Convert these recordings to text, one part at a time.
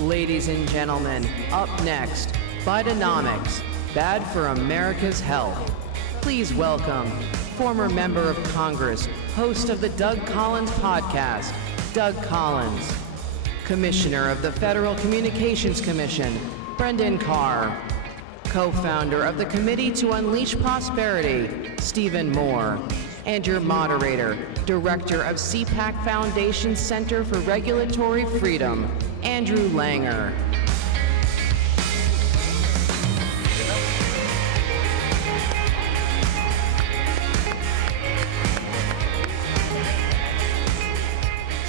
Ladies and gentlemen, up next, Bidenomics, bad for America's health. Please welcome former member of Congress, host of the Doug Collins podcast, Doug Collins. Commissioner of the Federal Communications Commission, Brendan Carr. Co-founder of the Committee to Unleash Prosperity, Stephen Moore. And your moderator, Director of CPAC Foundation Center for Regulatory Freedom, Andrew Langer.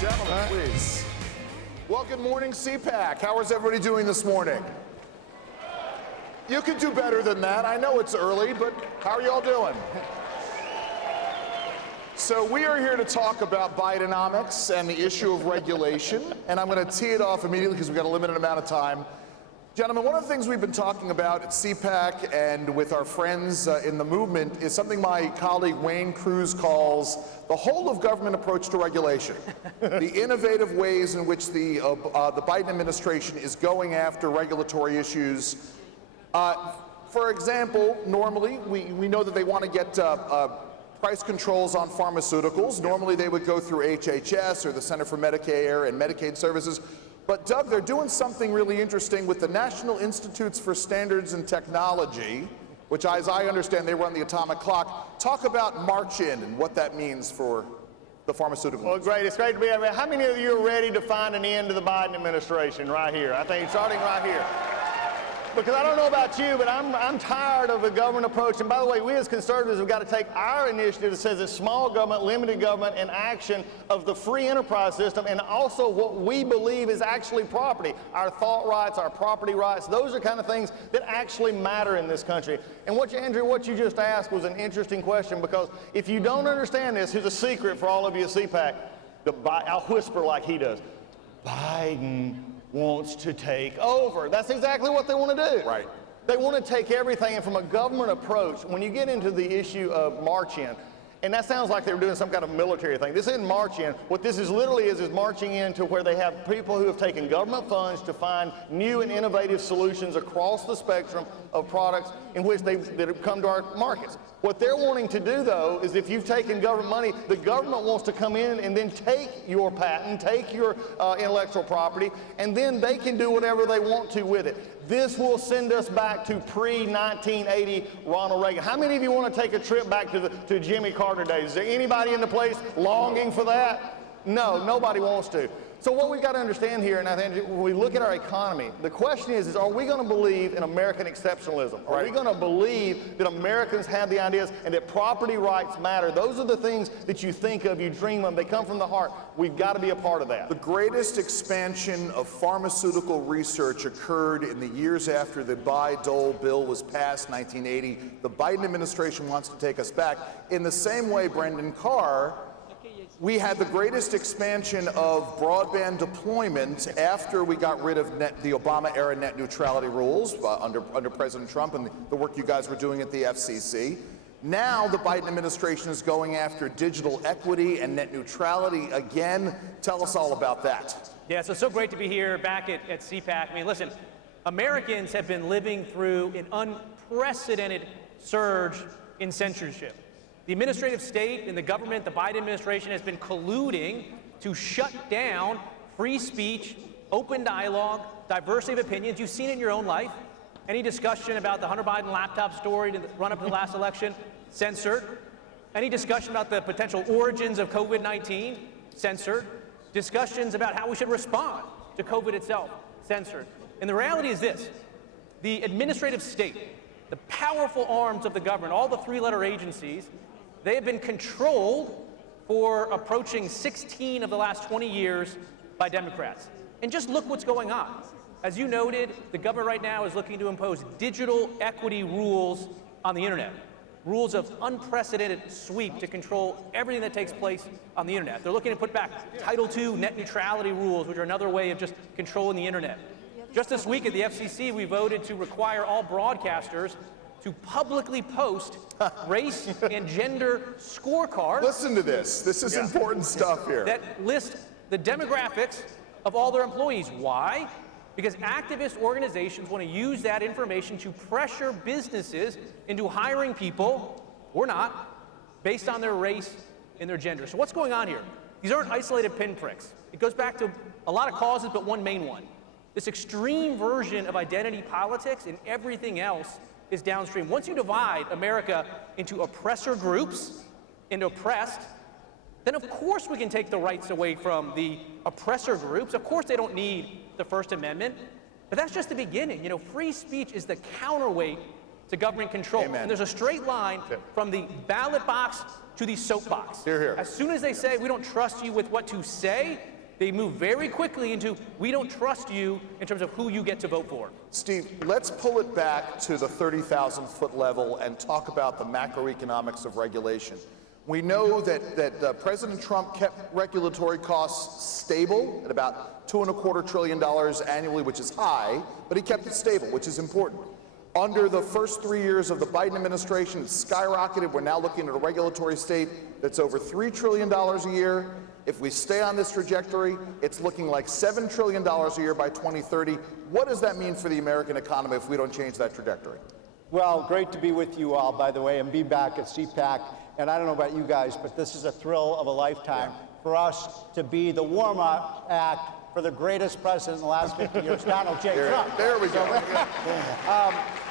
Gentlemen, please. Well, good morning, CPAC. How is everybody doing this morning? You can do better than that. I know it's early, but how are y'all doing? So we are here to talk about Bidenomics and the issue of regulation, and I'm going to tee it off immediately because we've got a limited amount of time. Gentlemen, one of the things we've been talking about at CPAC and with our friends in the movement is something my colleague Wayne Cruz calls the whole of government approach to regulation. The innovative ways in which the Biden administration is going after regulatory issues. For example, normally we know that they want to get price controls on pharmaceuticals. Normally they would go through HHS or the Center for Medicare and Medicaid Services. But Doug, they're doing something really interesting with the National Institutes for Standards and Technology, which as I understand they run the atomic clock. Talk about March In and what that means for the pharmaceutical. Well, great. It's great to be here. How many of you are ready to find an end to the Biden administration right here? I think starting right here. Because I don't know about you, but I'm tired of the government approach. And by the way, we as conservatives have got to take our initiative that says it's small government, limited government, and action of the free enterprise system, and also what we believe is actually property. Our thought rights, our property rights, those are kind of things that actually matter in this country. And Andrew, what you just asked was an interesting question, because if you don't understand this, here's a secret for all of you at CPAC. I'll whisper like he does. Biden wants to take over. That's exactly what they want to do. Right. They want to take everything, and from a government approach, when you get into the issue of March In, and that sounds like they were doing some kind of military thing. This isn't March In. What this is literally is marching in to where they have people who have taken government funds to find new and innovative solutions across the spectrum of products in which that have come to our markets. What they're wanting to do, though, is if you've taken government money, the government wants to come in and then take your patent, take your intellectual property, and then they can do whatever they want to with it. This will send us back to pre-1980 Ronald Reagan. How many of you want to take a trip back to Jimmy Carter days? Is there anybody in the place longing for that? No, nobody wants to. So what we've got to understand here, and I think when we look at our economy, the question is are we going to believe in American exceptionalism? Are we going to believe that Americans have the ideas and that property rights matter? Those are the things that you think of, you dream of, they come from the heart. We've got to be a part of that. The greatest expansion of pharmaceutical research occurred in the years after the Bayh-Dole bill was passed, 1980. The Biden administration wants to take us back. In the same way, Brendan Carr, we had the greatest expansion of broadband deployment after we got rid of the Obama-era net neutrality rules under President Trump and the work you guys were doing at the FCC. Now the Biden administration is going after digital equity and net neutrality again. Tell us all about that. Yeah, so great to be here back at CPAC. I mean, listen, Americans have been living through an unprecedented surge in censorship. The administrative state and the government, the Biden administration, has been colluding to shut down free speech, open dialogue, diversity of opinions. You've seen it in your own life. Any discussion about the Hunter Biden laptop story to run up to the last election, censored. Any discussion about the potential origins of COVID-19, censored. Discussions about how we should respond to COVID itself, censored. And the reality is this: the administrative state, the powerful arms of the government, all the three-letter agencies, they have been controlled for approaching 16 of the last 20 years by Democrats. And just look what's going on. As you noted, the government right now is looking to impose digital equity rules on the internet. Rules of unprecedented sweep to control everything that takes place on the internet. They're looking to put back Title II net neutrality rules, which are another way of just controlling the internet. Just this week at the FCC, we voted to require all broadcasters to publicly post race and gender scorecards. Listen to this. This is important stuff here. That list the demographics of all their employees. Why? because activist organizations want to use that information to pressure businesses into hiring people, or not, based on their race and their gender. So what's going on here? These aren't isolated pinpricks. It goes back to a lot of causes, but one main one. This extreme version of identity politics and everything else is downstream. Once you divide America into oppressor groups and oppressed, then of course we can take the rights away from the oppressor groups. Of course they don't need the First Amendment, but that's just the beginning. You know, free speech is the counterweight to government control. Amen. And there's a straight line from the ballot box to the soapbox. Hear, hear. As soon as they say, we don't trust you with what to say, they move very quickly into, we don't trust you in terms of who you get to vote for. Steve, let's pull it back to the 30,000-foot level and talk about the macroeconomics of regulation. We know that President Trump kept regulatory costs stable at about $2.25 trillion annually, which is high, but he kept it stable, which is important. Under the first 3 years of the Biden administration, it's skyrocketed. We're now looking at a regulatory state that's over $3 trillion a year. If we stay on this trajectory, it's looking like $7 trillion a year by 2030. What does that mean for the American economy if we don't change that trajectory? Well, great to be with you all, by the way, and be back at CPAC. And I don't know about you guys, but this is a thrill of a lifetime for us to be the warm-up act for the greatest president in the last 50 years, Donald J. Trump. There we go.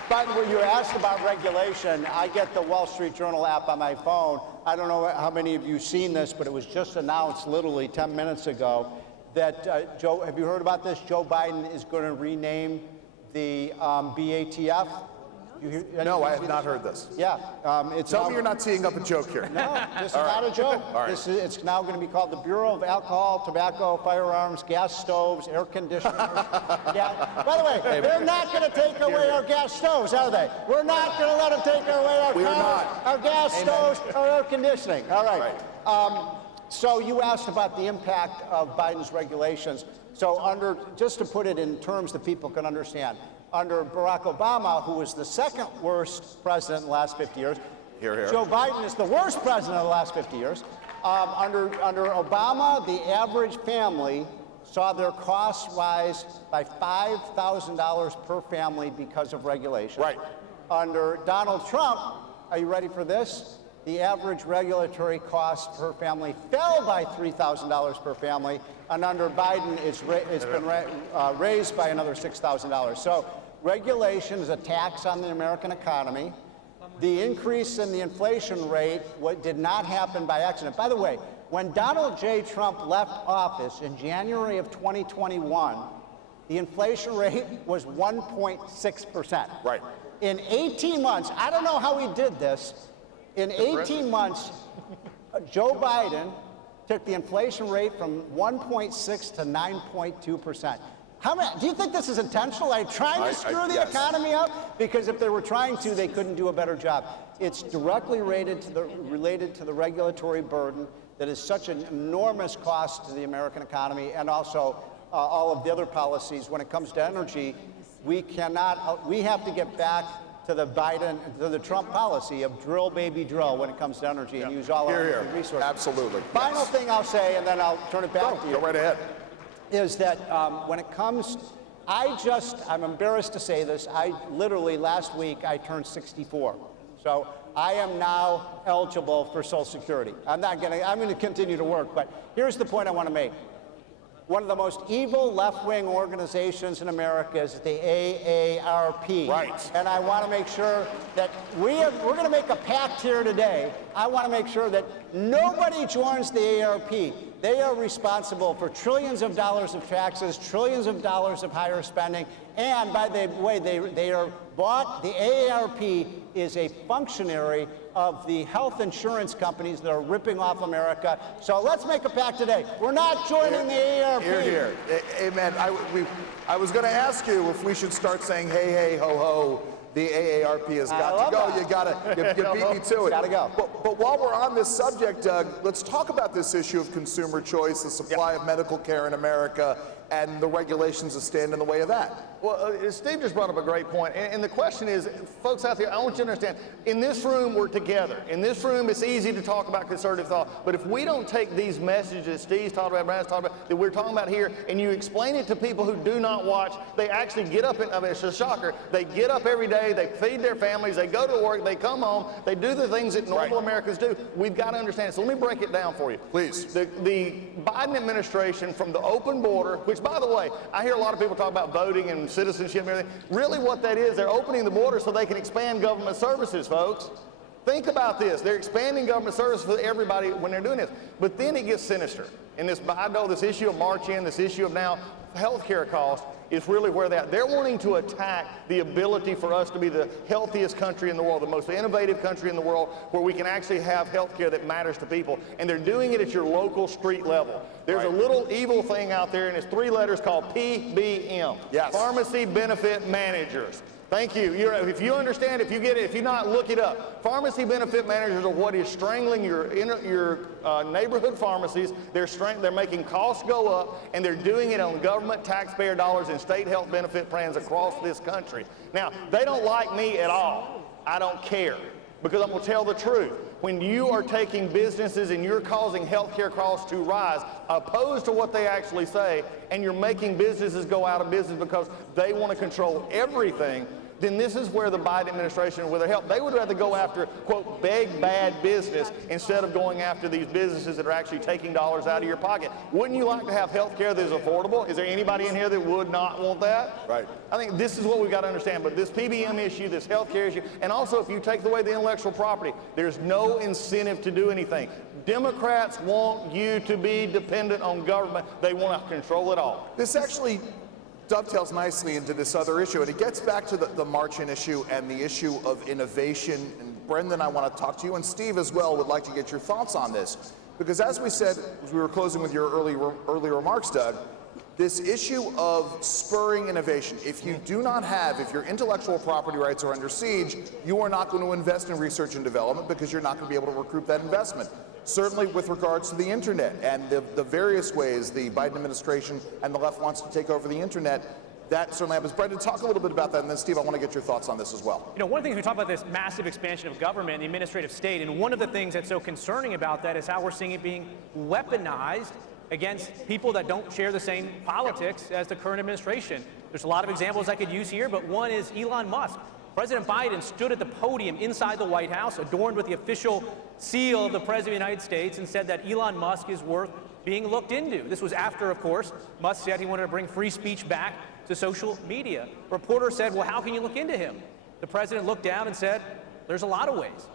But when you asked about regulation, I get the Wall Street Journal app on my phone. I don't know how many of you have seen this, but it was just announced literally 10 minutes ago that have you heard about this? Joe Biden is going to rename the BATF. No, I have not heard this. Yeah. Tell me you're not teeing up a joke here. No, this is not a joke. It's now going to be called the Bureau of Alcohol, Tobacco, Firearms, Gas Stoves, Air Conditioners. By the way, they're not going to take away our gas stoves, are they? We're not going to let them take away our cars, our gas stoves, or air conditioning. All right. So you asked about the impact of Biden's regulations. So just to put it in terms that people can understand, under Barack Obama, who was the second worst president in the last 50 years, Joe Biden is the worst president of the last 50 years. Under Obama, the average family saw their costs rise by $5,000 per family because of regulation. Right. Under Donald Trump, are you ready for this? The average regulatory cost per family fell by $3,000 per family, and under Biden, it's been raised by another $6,000. So regulation is a tax on the American economy. The increase in the inflation rate did not happen by accident. By the way, when Donald J. Trump left office in January of 2021, the inflation rate was 1.6%. Right. In 18 months, I don't know how he did this, in 18 months, Joe Biden took the inflation rate from 1.6 to 9.2%. Do you think this is intentional? Are they trying to screw the economy up? Because if they were trying to, they couldn't do a better job. It's directly related to the regulatory burden that is such an enormous cost to the American economy, and also all of the other policies. When it comes to energy, we have to get back to the Trump policy of drill, baby, drill when it comes to energy and use all our resources. Absolutely. Final thing I'll say, and then I'll turn it back to you. Go right ahead. Is that when it comes, I'm embarrassed to say this, literally last week I turned 64. So I am now eligible for Social Security. I'm going to continue to work, but here's the point I want to make. One of the most evil left-wing organizations in America is the AARP. Right. And I want to make sure that we're going to make a pact here today. I want to make sure that nobody joins the AARP. They are responsible for trillions of dollars of taxes, trillions of dollars of higher spending, and by the way, they are bought. The AARP is a functionary of the health insurance companies that are ripping off America. So let's make a pact today. We're not joining the AARP. Here. Amen. I was going to ask you if we should start saying, hey, hey, ho, ho. The AARP has got to go. You beat me to it. Gotta go. But while we're on this subject, Doug, let's talk about this issue of consumer choice, the supply of medical care in America, and the regulations that stand in the way of that. Well, Steve just brought up a great point. And the question is, folks out there, I want you to understand, in this room, we're together. In this room, it's easy to talk about conservative thought. But if we don't take these messages Steve's talked about, Brandon's talked about, that we're talking about here, and you explain it to people who do not watch, they actually get up, I mean, it's a shocker. They get up every day, they feed their families, they go to work, they come home, they do the things that normal Americans do. We've got to understand it. So let me break it down for you. Please. The Biden administration, from the open border, which, by the way, I hear a lot of people talk about voting and citizenship and everything. Really what that is, they're opening the border so they can expand government services, folks. Think about this. They're expanding government services for everybody when they're doing this. But then it gets sinister. And I know this issue of March in, this issue of now health care costs is really where they're wanting to attack the ability for us to be the healthiest country in the world, the most innovative country in the world, where we can actually have health care that matters to people. And they're doing it at your local street level. There's a little evil thing out there, and it's 3 letters called PBM. Yes. Pharmacy Benefit Managers. Thank you. If you understand, if you get it, if you not, look it up. Pharmacy benefit managers are what is strangling your neighborhood pharmacies. They're making costs go up, and they're doing it on government taxpayer dollars and state health benefit plans across this country. Now, they don't like me at all. I don't care, because I'm going to tell the truth. When you are taking businesses and you're causing healthcare costs to rise, opposed to what they actually say, and you're making businesses go out of business because they want to control everything, then this is where the Biden administration, with their help, they would rather go after, quote, big bad business instead of going after these businesses that are actually taking dollars out of your pocket. Wouldn't you like to have health care that is affordable? Is there anybody in here that would not want that? Right. I think this is what we've got to understand. But this PBM issue, this health care issue, and also if you take away the intellectual property, there's no incentive to do anything. Democrats want you to be dependent on government. They want to control it all. This actually dovetails nicely into this other issue, and it gets back to the March-in issue and the issue of innovation. And Brendan, I want to talk to you, and Steve as well would like to get your thoughts on this. Because as we said, as we were closing with your early remarks, Doug, this issue of spurring innovation, if your intellectual property rights are under siege, you are not going to invest in research and development because you're not going to be able to recoup that investment. Certainly with regards to the internet and the various ways the Biden administration and the left wants to take over the internet, that certainly happens. Brendan, talk a little bit about that, and then Steve, I want to get your thoughts on this as well. You know, one of the things we talk about this massive expansion of government and the administrative state, and one of the things that's so concerning about that is how we're seeing it being weaponized against people that don't share the same politics as the current administration. There's a lot of examples I could use here, but one is Elon Musk. President Biden stood at the podium inside the White House, adorned with the official seal of the President of the United States, and said that Elon Musk is worth being looked into. This was after, of course, Musk said he wanted to bring free speech back to social media. Reporters said, well, how can you look into him? The president looked down and said, there's a lot of ways.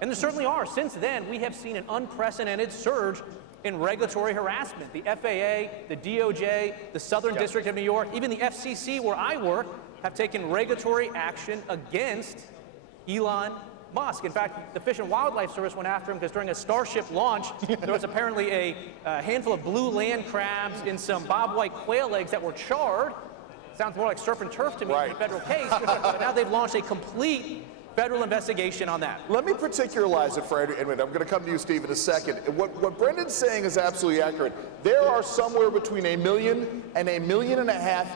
And there certainly are. Since then, we have seen an unprecedented surge in regulatory harassment. The FAA, the DOJ, the Southern District of New York, even the FCC, where I work, have taken regulatory action against Elon Musk. In fact, the Fish and Wildlife Service went after him because during a Starship launch, there was apparently a handful of blue land crabs and some bobwhite quail eggs that were charred. Sounds more like surf and turf to me than a federal case. But now they've launched a complete federal investigation on that. Let me particularize it for Edwin. I'm going to come to you, Steve, in a second. What Brendan's saying is absolutely accurate. There are somewhere between 1 million and 1.5 million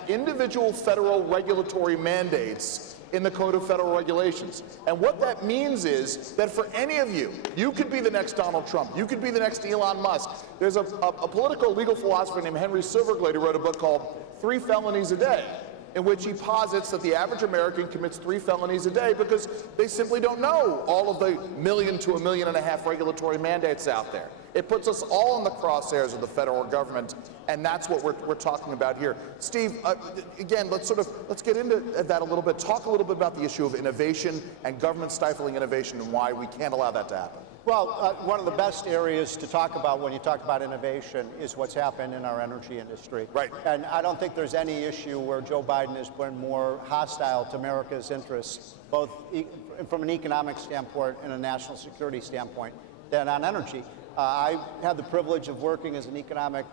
individual federal regulatory mandates in the Code of Federal Regulations. And what that means is that for any of you, you could be the next Donald Trump, you could be the next Elon Musk. There's a political legal philosopher named Henry Silverglade who wrote a book called 3 Felonies a Day, in which he posits that the average American commits 3 felonies a day because they simply don't know all of the 1 million to 1.5 million regulatory mandates out there. It puts us all in the crosshairs of the federal government, and that's what we're talking about here. Steve, again, let's get into that a little bit. Talk a little bit about the issue of innovation and government stifling innovation and why we can't allow that to happen. Well, one of the best areas to talk about when you talk about innovation is what's happened in our energy industry. Right. And I don't think there's any issue where Joe Biden has been more hostile to America's interests, both from an economic standpoint and a national security standpoint, than on energy. I had the privilege of working as an economic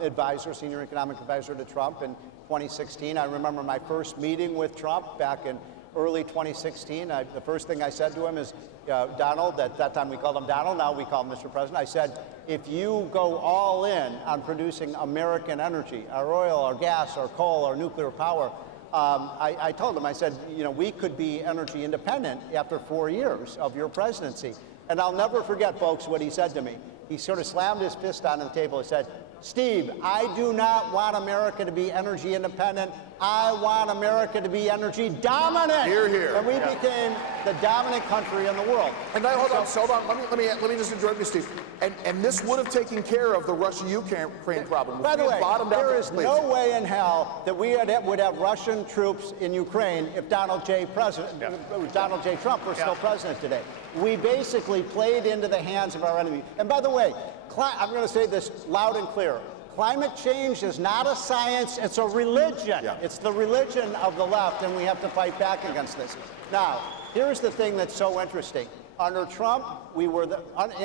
advisor, senior economic advisor to Trump in 2016. I remember my first meeting with Trump back in early 2016, the first thing I said to him is, Donald, at that time we called him Donald, now we call him Mr. President, I said, if you go all in on producing American energy, our oil, our gas, our coal, our nuclear power, I told him, I said, you know, we could be energy independent after 4 years of your presidency. And I'll never forget, folks, what he said to me. He sort of slammed his fist on the table and said, Steve, I do not want America to be energy independent. I want America to be energy dominant. Hear, hear. And we became the dominant country in the world. And now, hold on. Let me just interrupt you, Steve. And this would have taken care of the Russia-Ukraine problem. By the way, there is please. no way in hell that we would have Russian troops in Ukraine if Donald J. Trump were still president today. We basically played into the hands of our enemy. And by the way, I'm going to say this loud and clear. Climate change is not a science, it's a religion. Yeah. It's the religion of the left, and we have to fight back against this. Now, here's the thing that's so interesting. Under Trump, we were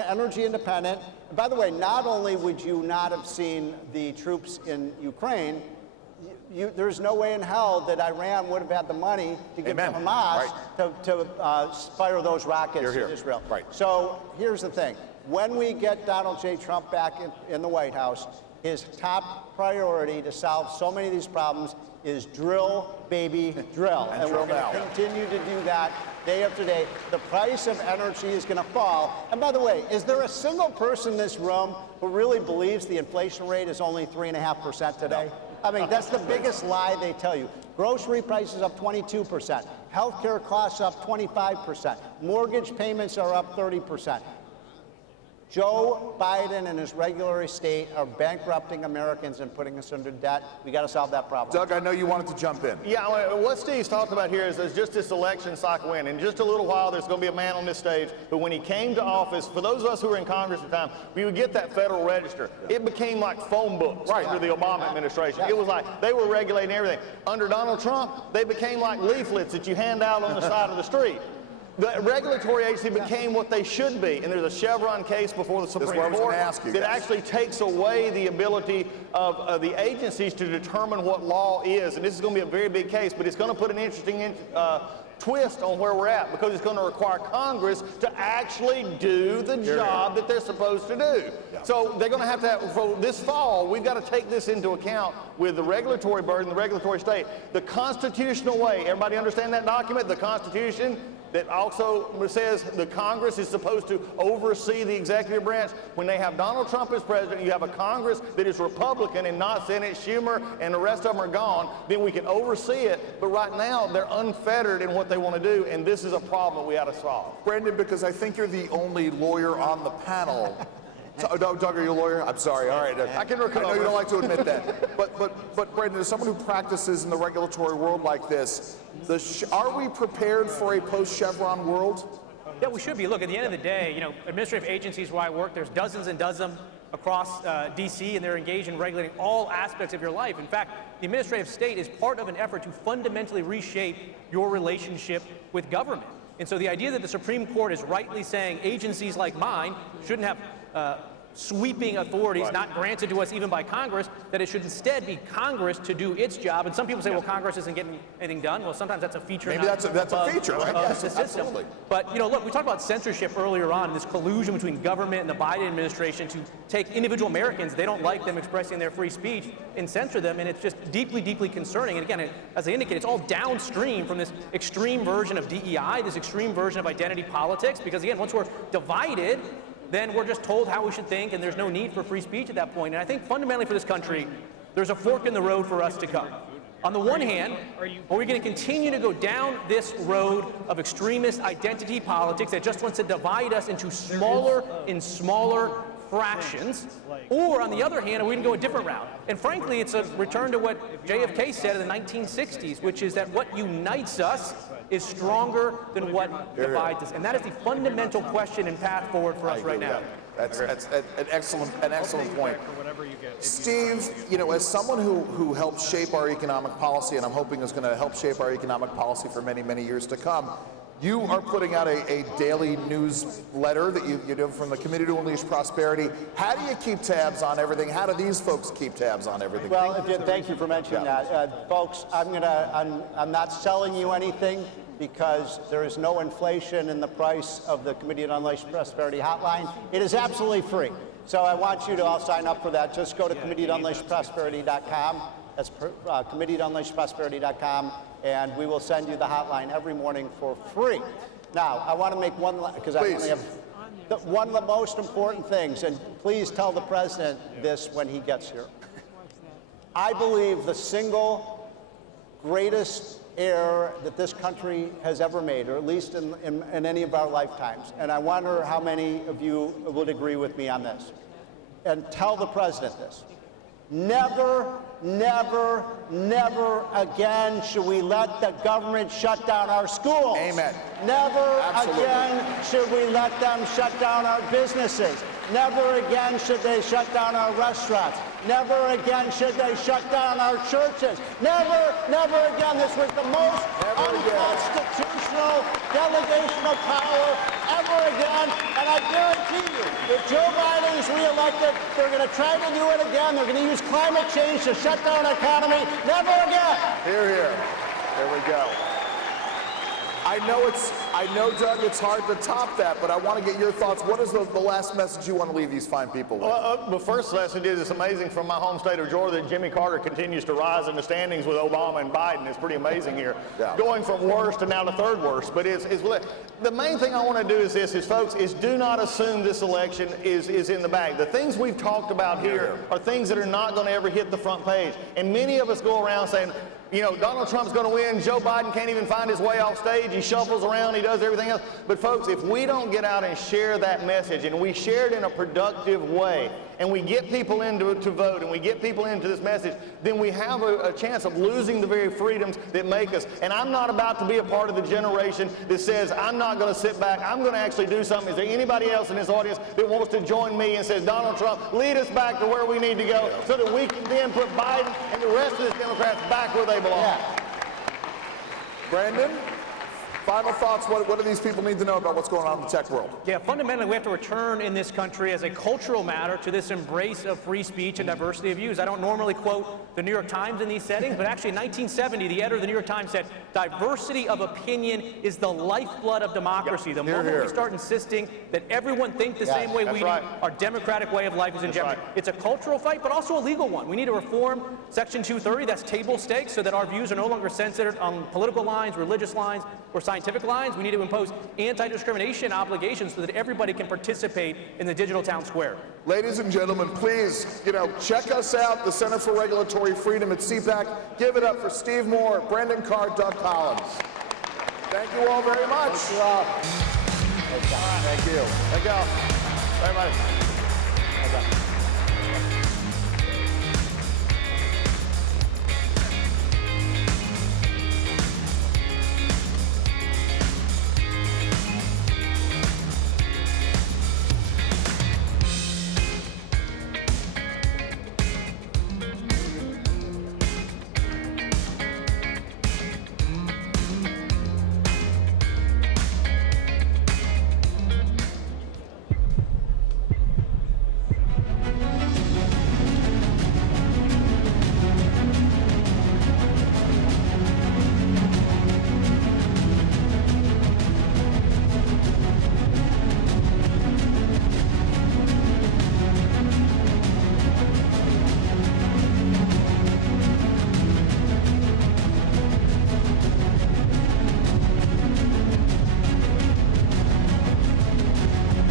energy independent. And by the way, not only would you not have seen the troops in Ukraine, there's no way in hell that Iran would have had the money to give to Hamas to fire those rockets at Israel. Right. So here's the thing. When we get Donald J. Trump back in the White House, his top priority to solve so many of these problems is drill, baby, drill. And we're going to continue to do that day after day. The price of energy is going to fall. And by the way, is there a single person in this room who really believes the inflation rate is only 3.5% today? I mean, that's the biggest lie they tell you. Grocery prices up 22%. Healthcare costs up 25%. Mortgage payments are up 30%. Joe Biden and his regular estate are bankrupting Americans and putting us under debt. We got to solve that problem. Doug, I know you wanted to jump in. Yeah, what Steve's talking about here is there's just this election cycle in. In just a little while, there's going to be a man on this stage who, when he came to office, for those of us who were in Congress at the time, we would get that Federal Register. It became like phone books under the Obama administration. It was like they were regulating everything. Under Donald Trump, they became like leaflets that you hand out on the side of the street. The regulatory agency became what they should be, and there's a Chevron case before the Supreme Court that actually takes away the ability of the agencies to determine what law is. And this is going to be a very big case, but it's going to put an interesting twist on where we're at, because it's going to require Congress to actually do the job that they're supposed to do. So they're going to have, for this fall, we've got to take this into account with the regulatory burden, the regulatory state. The constitutional way, everybody understand that document? The Constitution that also says the Congress is supposed to oversee the executive branch. When they have Donald Trump as president, you have a Congress that is Republican and not Senate. Schumer and the rest of them are gone, then we can oversee it. But right now, they're unfettered in what they want to do, and this is a problem that we ought to solve. Brendan, because I think you're the only lawyer on the panel. Doug, are you a lawyer? I'm sorry. All right. I can recover. I know you don't like to admit that. But Brendan, as someone who practices in the regulatory world like this, are we prepared for a post-Chevron world? Yeah, we should be. Look, at the end of the day, you know, administrative agencies where I work, there's dozens and dozens across D.C., and they're engaged in regulating all aspects of your life. In fact, the administrative state is part of an effort to fundamentally reshape your relationship with government. And so the idea that the Supreme Court is rightly saying agencies like mine shouldn't have sweeping authorities not granted to us even by Congress, that it should instead be Congress to do its job. And some people say, well, Congress isn't getting anything done. Well, sometimes that's a feature. Maybe that's a feature, right? Yes, the system. Absolutely. But, you know, look, we talked about censorship earlier on, this collusion between government and the Biden administration to take individual Americans, they don't like them expressing their free speech, and censor them, and it's just deeply, deeply concerning. And again, as I indicate, it's all downstream from this extreme version of DEI, this extreme version of identity politics, because again, once we're divided, then we're just told how we should think, and there's no need for free speech at that point. And I think fundamentally for this country, there's a fork in the road for us to come. On the one hand, are we going to continue to go down this road of extremist identity politics that just wants to divide us into smaller and smaller fractions? Or on the other hand, are we going to go a different route? And frankly, it's a return to what JFK said in the 1960s, which is that what unites us is stronger than what divides us. And that is the fundamental question and path forward for us right now. That's an excellent point. Steve, you know, as someone who helped shape our economic policy, and I'm hoping is going to help shape our economic policy for many, many years to come, you are putting out a daily newsletter that you do from the Committee to Unleash Prosperity. How do you keep tabs on everything? How do these folks keep tabs on everything? Well, thank you for mentioning that. Folks, I'm not selling you anything. because there is no inflation in the price of the Committee on Unleashed Prosperity hotline. It is absolutely free. So I want you to all sign up for that. Just go to committeeunleashedprosperity.com. That's committeeunleashedprosperity.com, and we will send you the hotline every morning for free. Now, I want to make one, because I only have one of the most important things, and please tell the president this when he gets here. I believe the single greatest error that this country has ever made, or at least in any of our lifetimes, and I wonder how many of you would agree with me on this, and tell the president this. Never, never, never again should we let the government shut down our schools. Amen. Never Absolutely. again should we let them shut down our businesses. Never again should they shut down our restaurants. Never again should they shut down our churches. Never, never again. This was the most unconstitutional delegation of power ever again. And I guarantee you, if Joe Biden is reelected, they're going to try to do it again. They're going to use climate change to shut down our economy. Never again. Hear, hear. There we go. I know, Doug, it's hard to top that, but I want to get your thoughts. What is the last message you want to leave these fine people with? Well, the first message is it's amazing from my home state of Georgia that Jimmy Carter continues to rise in the standings with Obama and Biden. It's pretty amazing here. Yeah. Going from worst to now to third worst. But the main thing I want to do is this, folks, do not assume this election is in the bag. The things we've talked about here are things that are not going to ever hit the front page. And many of us go around saying, you know, Donald Trump's going to win. Joe Biden can't even find his way off stage. He shuffles around. He does everything else. But, folks, if we don't get out and share that message, and we share it in a productive way, and we get people into to vote, and we get people into this message, then we have a chance of losing the very freedoms that make us. And I'm not about to be a part of the generation that says, I'm not going to sit back. I'm going to actually do something. Is there anybody else in this audience that wants to join me and says, Donald Trump, lead us back to where we need to go so that we can then put Biden and the rest of the Democrats back where they belong? Yeah. Brandon, final thoughts. What do these people need to know about what's going on in the tech world? Yeah, fundamentally, we have to return in this country as a cultural matter to this embrace of free speech and diversity of views. I don't normally quote the New York Times in these settings, but actually in 1970, the editor of the New York Times said, diversity of opinion is the lifeblood of democracy. The moment we start insisting that everyone think the same way we do, our democratic way of life is in jeopardy. It's a cultural fight, but also a legal one. We need to reform Section 230, that's table stakes, so that our views are no longer censored on political lines, religious lines, or scientific lines. We need to impose anti-discrimination obligations so that everybody can participate in the digital town square. Ladies and gentlemen, please, check us out, the Center for Regulatory Freedom at CPAC. Give it up for Steve Moore, Brendan Carr, Doug Collins. Thank you all very much. Thank you all. Thank you. Thank you all very much.